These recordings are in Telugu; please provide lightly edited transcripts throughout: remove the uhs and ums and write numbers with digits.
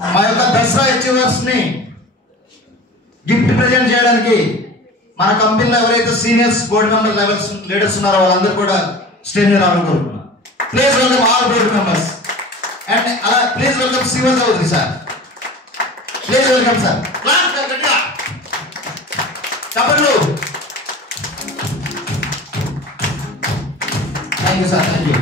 మా యొక్క దసరా అచీవర్స్ ని గిఫ్ట్ ప్రెజెంట్ చేయడానికి మన కంపెనీలో ఎవరైతే seniors board member levels leaders ఉన్నారో వాళ్ళందరూ కూడా స్టేజ్ మీద రావాలని కోరుకుంటున్నాను. Please welcome all board members and అలా please welcome Shiva Chowdary sir. Please welcome sir. చెప్పండి. Thank you sir. Thank you.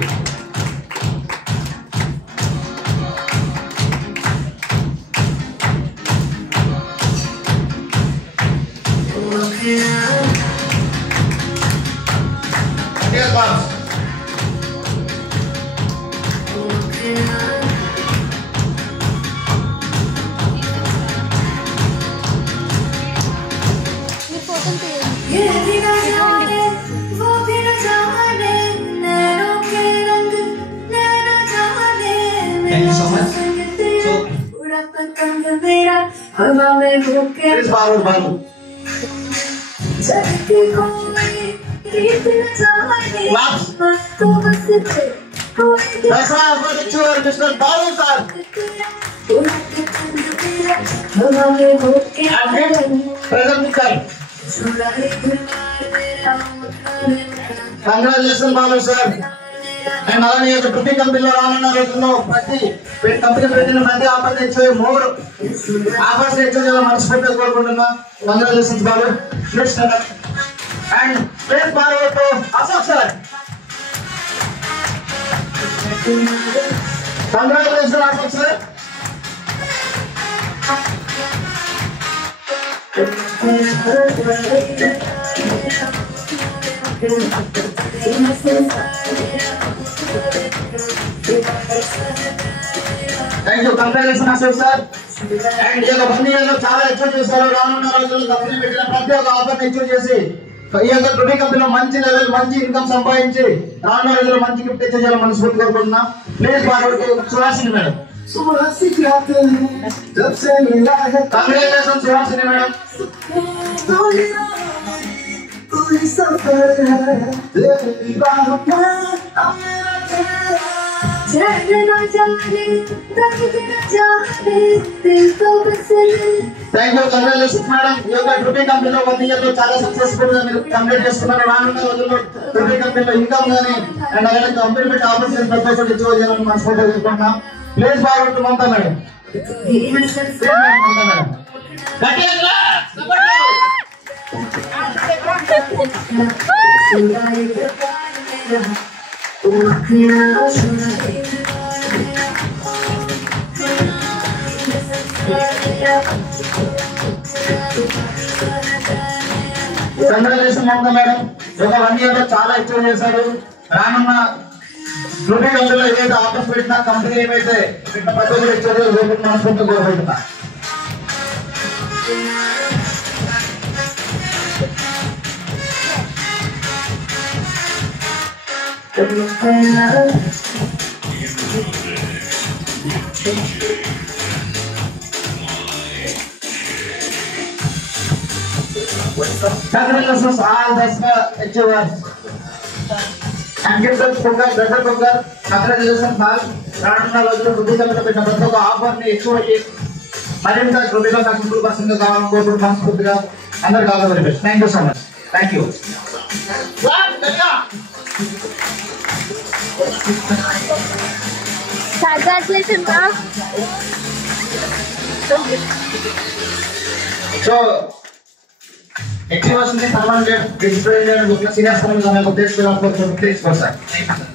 Thank you so much. So, please Balu. Claps. Dasra Aperture, Mr. Balu sir. Present sir. Congratulations Balu sir. And అలానే ఈ ప్రతి కంపెనీలో రానున్న రోజుల్లో ప్రతి కంపెనీ ప్రతి ఆఫర్ తెచ్చే మోర్ ఆఫర్స్ తెచ్చేలా మనస్ఫూర్తిగా కోరుకుంటున్నా. Congratulations Balu. And please forward to Ashok sir. Congratulations Ashok sir. Thank you. Congratulation Ashok sir. And ఈ యొక్క 1 ఇయర్లో చాలా అచీవ్ చేశారు. రానున్న రోజుల్లో కంపెనీ పెట్టిన ప్రతి ఒక్క ఆఫర్ అచీవ్ చేసి ఈ యొక్క టుడే కంపెనీలో మంచి లెవెల్ మంచి ఇన్కమ్ సంపాదించి రానున్న రోజుల్లో మంచి గిఫ్ట్ ఇచ్చేయాలని మనస్ఫూర్తి కోరుకుంటున్నా. Please forward to Suhasini madam. Congratulation Suhasini madam. Thank you. Congratulations madam. ఈ యొక్క టుడే కంపెనీలో 1 ఇయర్లో చాలా సక్సెస్ఫుల్ గా మీరు కంప్లీట్ చేసుకున్నారు. రానున్న రోజుల్లో టుడే కంపెనీలో ఇన్కమ్ కానీ అండ్ అలాగే కంపెనీ పెట్టి ఆపర్చునిటీ ప్రపోజల్ ఇచ్చేయాలని మనస్ఫూర్తిగా కోరుకుంటున్నాం. Please forward to Mamata madam. Congratulation Mamata madam. ఒక 1 ఇయర్ లో చాలా అచీవ్ చేశారు. రానున్న టుడే కంపెనీలో ఏదైతే ఆఫర్స్ పెట్టినా కంపెనీ ఏమైతే పెట్టిన ప్రపోజల్ ఇచ్చారో మనస్ఫూర్తిగా కోరుకుంటున్నా. Congratulations all Dasra achievers and give them program better program. Congratulations all. రానున్న రోజుల్లో టుడే కంపెనీలో పెట్టిన ప్రతి ఒక్క ఆఫర్ ని ఎక్కువ మరింత టుడేలో సక్సెస్ఫుల్ పర్సన్ గా కావాలని కోరుకుంటూ మనస్ఫూర్తిగా అందరికీ all the very best. Thank you so much. Thank you. Congratulations, ma'am. So, achievers ने सन्मान के डिस्प्ले ने लोग सीनियर सन्मान में उद्देश्य के आप लोग को प्लीज कर सकते हैं.